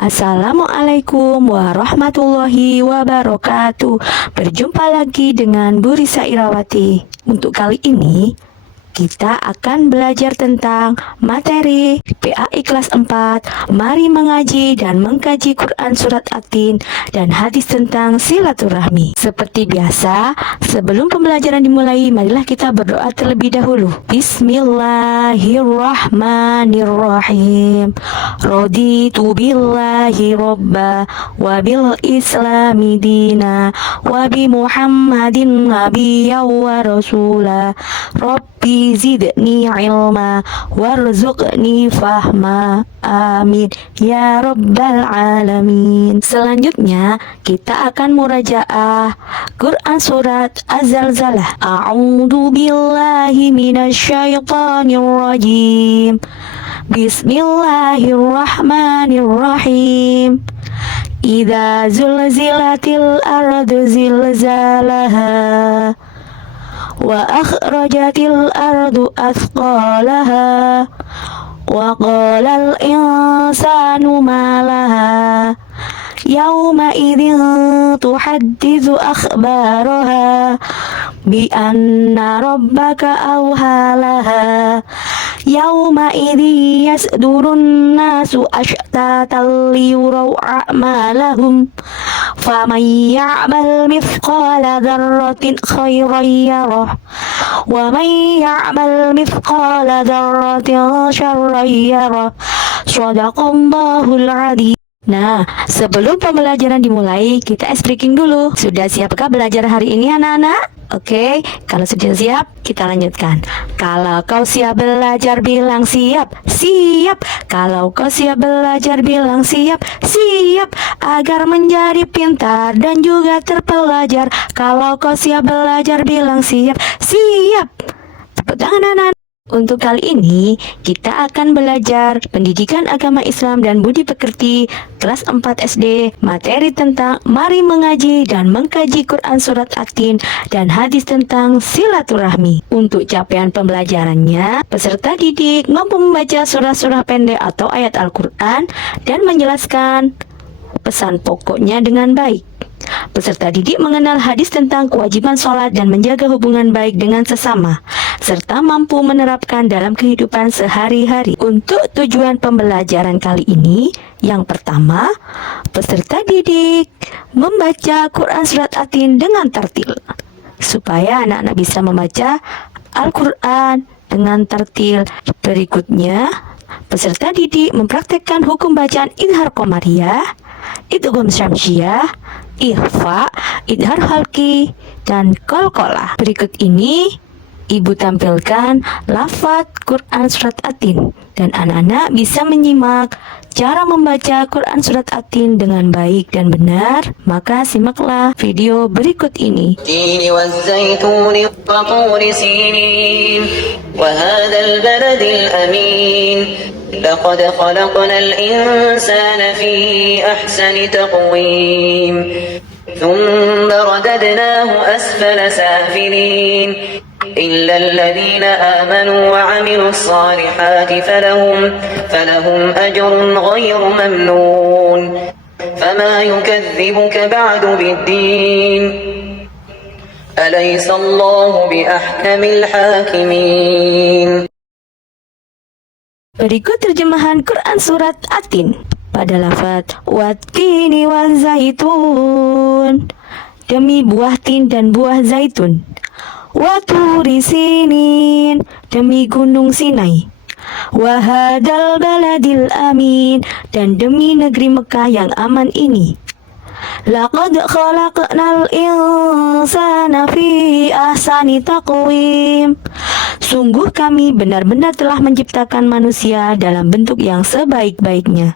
Assalamualaikum warahmatullahi wabarakatuh. Berjumpa lagi dengan Bu Risa Irawati. Untuk kali ini kita akan belajar tentang materi PAI kelas 4. Mari mengaji dan mengkaji Quran surat At-Tin dan hadis tentang silaturahmi. Seperti biasa, sebelum pembelajaran dimulai, marilah kita berdoa terlebih dahulu. Bismillahirrahmanirrahim. Raditu billahi robba wa bil islami dina wa bi Muhammadin nabiyya wa rasula. Rabbi zidni ilma warzuqni fahma. Amin ya rabbal alamin. Selanjutnya kita akan murajaah Quran surat Az-Zalzalah. A'udzu billahi minasyaitonir rajim. Bismillahirrahmanirrahim. Idza zulzilatil ardu zilzalaha wa akhrajatil ardu athqalaha wa qalal insanu ma laha yawma idzin tuhadditsu akhbaraha bi anna rabbaka awhalaha yawma idzi yasdurun nasu ashtatan liyuraw a'malahum faman ya'mal mithqala dzarratin khairan yarah wa man ya'mal mithqala dzarratin syarran yarah. Shadaqallahul adzim. Nah, sebelum pembelajaran dimulai, kita ice breaking dulu. Sudah siapkah belajar hari ini anak-anak? Oke, kalau sudah siap, kita lanjutkan. Kalau kau siap belajar, bilang siap. Siap. Kalau kau siap belajar, bilang siap. Siap. Agar menjadi pintar dan juga terpelajar. Kalau kau siap belajar, bilang siap. Siap. Tepuk tangan anak-anak. Untuk kali ini, kita akan belajar pendidikan agama Islam dan budi pekerti kelas 4 SD, materi tentang mari mengaji dan mengkaji Quran surat At-Tin dan hadis tentang silaturahmi. Untuk capaian pembelajarannya, peserta didik mampu membaca surah-surah pendek atau ayat Al-Quran dan menjelaskan pesan pokoknya dengan baik. Peserta didik mengenal hadis tentang kewajiban sholat dan menjaga hubungan baik dengan sesama, serta mampu menerapkan dalam kehidupan sehari-hari. Untuk tujuan pembelajaran kali ini, yang pertama, peserta didik membaca Quran surat At-Tin dengan tartil, supaya anak-anak bisa membaca Al-Quran dengan tartil. Berikutnya, peserta didik mempraktekkan hukum bacaan idhar qamariyah, idgham syamsiyah, ikhfa, idhar halqi, dan qalqalah. Berikut ini Ibu tampilkan lafaz Quran surat At-Tin dan anak-anak bisa menyimak cara membaca Quran surat At-Tin dengan baik dan benar. Maka simaklah video berikut ini. لقد خلقنا الإنسان في أحسن تقويم ثم رددناه أسفل سافلين إلا الذين آمنوا وعملوا الصالحات فلهم أجر غير ممنون فما يكذبك بعد بالدين أليس الله بأحكم الحاكمين. Berikut terjemahan Quran surat At-Tin pada lafaz Wat-tini waz-zaitun, demi buah tin dan buah zaitun. Waturi sinin, demi gunung Sinai. Wahadal baladil amin, dan demi negeri Mekah yang aman ini. Laqad khalaqnal insana fi ahsani taqwim. Sungguh kami benar-benar telah menciptakan manusia dalam bentuk yang sebaik-baiknya.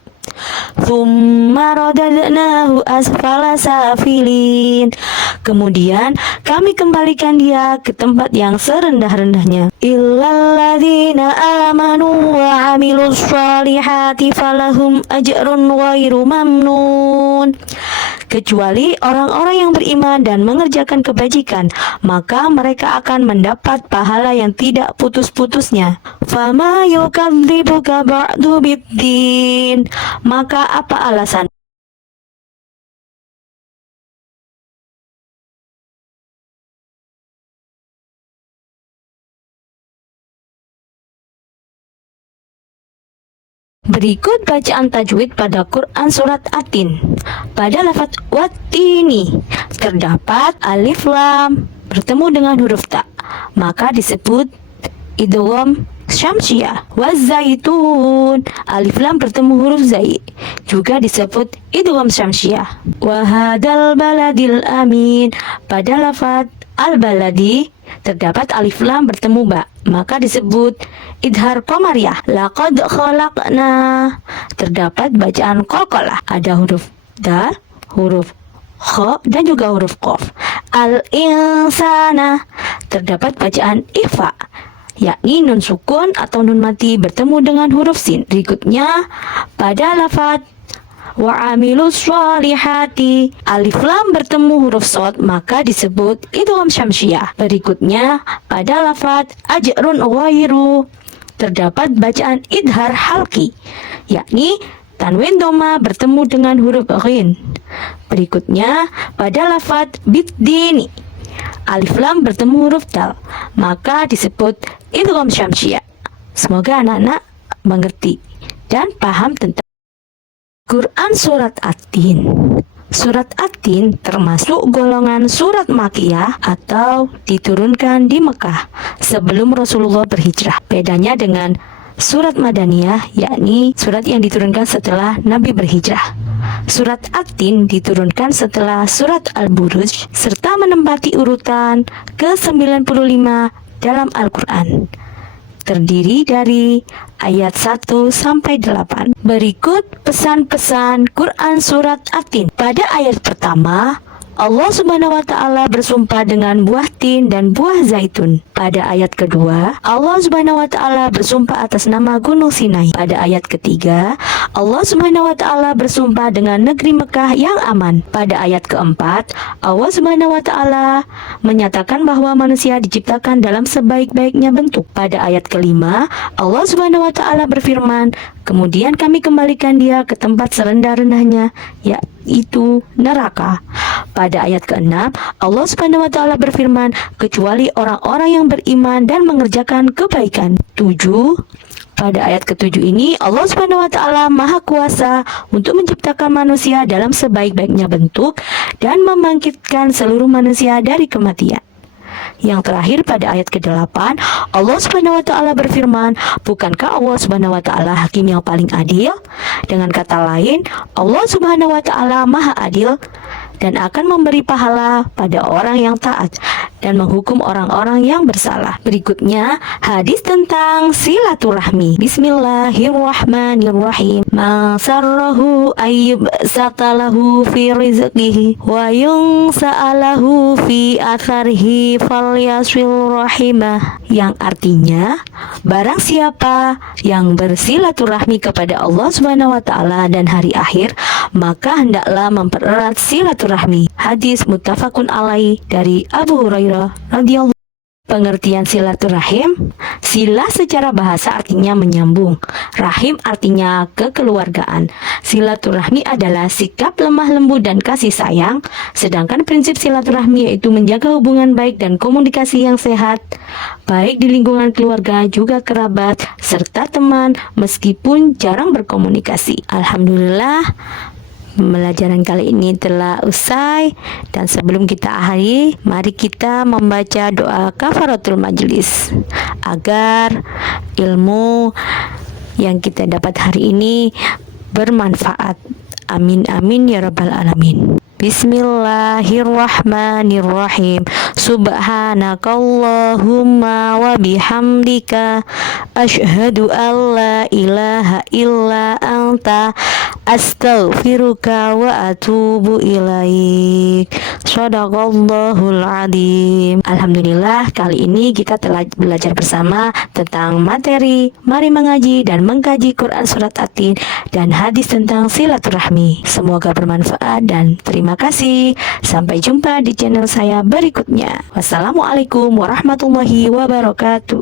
Tsumma radadnahu asfala safilin. Kemudian kami kembalikan dia ke tempat yang serendah-rendahnya. Illalladzina amanu wa amilus solihati falahum ajrun ghairu mamnun. kecuali orang-orang yang beriman dan mengerjakan kebajikan, maka mereka akan mendapat pahala yang tidak putus-putusnya. Fama yukadzibuka ba'du biddin, maka apa alasan Berikut bacaan tajwid pada Quran Surat At-Tin. Pada lafaz wattini terdapat alif lam bertemu dengan huruf ta, maka disebut idgham syamsiah. Wazaitun, alif lam bertemu huruf zai, juga disebut idgham syamsiah. Wahadal baladil amin, pada lafaz al-baladi terdapat alif lam bertemu ba, maka disebut idhar qamariyah. Laqad khalaqna, terdapat bacaan qalqalah, ada huruf dal, huruf kha dan juga huruf qaf. Al-insana, terdapat bacaan ikhfa, yakni nun sukun atau nun mati bertemu dengan huruf sin. Berikutnya pada lafaz wa amilus sholihati, alif lam bertemu huruf shad, maka disebut idgham syamsiah. Berikutnya pada lafaz ajrun ghairu terdapat bacaan idhar halqi, yakni tanwin doma bertemu dengan huruf ghin. Berikutnya pada lafaz biddini, alif lam bertemu huruf dal, maka disebut idgham syamsiah. Semoga anak-anak mengerti dan paham tentang Quran Surat At-Tin. Surat At-Tin termasuk golongan surat Makkiyah atau diturunkan di Mekah sebelum Rasulullah berhijrah. Bedanya dengan surat Madaniyah, yakni surat yang diturunkan setelah Nabi berhijrah. Surat At-Tin diturunkan setelah surat Al-Buruj serta menempati urutan ke-95 dalam Al-Quran. Terdiri dari ayat 1 sampai 8. Berikut pesan-pesan Quran Surat At-Tin. Pada ayat pertama, Allah Subhanahu wa Ta'ala bersumpah dengan buah tin dan buah zaitun. Pada ayat kedua, Allah Subhanahu wa Ta'ala bersumpah atas nama Gunung Sinai. Pada ayat ketiga, Allah Subhanahu wa Ta'ala bersumpah dengan negeri Mekah yang aman. Pada ayat keempat, Allah Subhanahu wa Ta'ala menyatakan bahwa manusia diciptakan dalam sebaik-baiknya bentuk. Pada ayat kelima, Allah Subhanahu wa Ta'ala berfirman, kemudian kami kembalikan dia ke tempat serendah-rendahnya, yaitu neraka. Pada ayat ke-6, Allah Subhanahu wa Ta'ala berfirman, kecuali orang-orang yang beriman dan mengerjakan kebaikan. 7. Pada ayat ke-7 ini, Allah Subhanahu wa Ta'ala Maha Kuasa untuk menciptakan manusia dalam sebaik-baiknya bentuk dan membangkitkan seluruh manusia dari kematian. Yang terakhir pada ayat ke-8, Allah Subhanahu wa Ta'ala berfirman, bukankah Allah Subhanahu wa Ta'ala hakim yang paling adil? Dengan kata lain, Allah Subhanahu wa Ta'ala Maha Adil dan akan memberi pahala pada orang yang taat dan menghukum orang-orang yang bersalah. Berikutnya, hadis tentang silaturahmi. Bismillahirrahmanirrahim. Man sarrahu ayyub satalahu fi rizqihi wa yunsa'alahu fi atharihi falyasil rahimah. Yang artinya, barang siapa yang bersilaturahmi kepada Allah Subhanahu wa Ta'ala dan hari akhir, maka hendaklah mempererat silaturahmi. Hadis muttafaqun alaih dari Abu Hurairah radhiyallahu. Pengertian silaturahim, sila secara bahasa artinya menyambung, rahim artinya kekeluargaan. Silaturahmi adalah sikap lemah lembut dan kasih sayang, sedangkan prinsip silaturahmi yaitu menjaga hubungan baik dan komunikasi yang sehat, baik di lingkungan keluarga juga kerabat serta teman meskipun jarang berkomunikasi. Alhamdulillah, pembelajaran kali ini telah usai, dan sebelum kita akhiri, mari kita membaca doa kafaratul majlis agar ilmu yang kita dapat hari ini bermanfaat. Amin amin ya rabbal alamin. Bismillahirrahmanirrahim. Subhanakallahumma wa bihamdika asyhadu an la ilaha illa anta Astaghfiruka wa atubu ilaik. Shadaqallahul adzim. Alhamdulillah, kali ini kita telah belajar bersama tentang materi mari mengaji dan mengkaji Quran surat At-Tin dan hadis tentang silaturahmi. Semoga bermanfaat dan terima kasih. Sampai jumpa di channel saya berikutnya. Wassalamualaikum warahmatullahi wabarakatuh.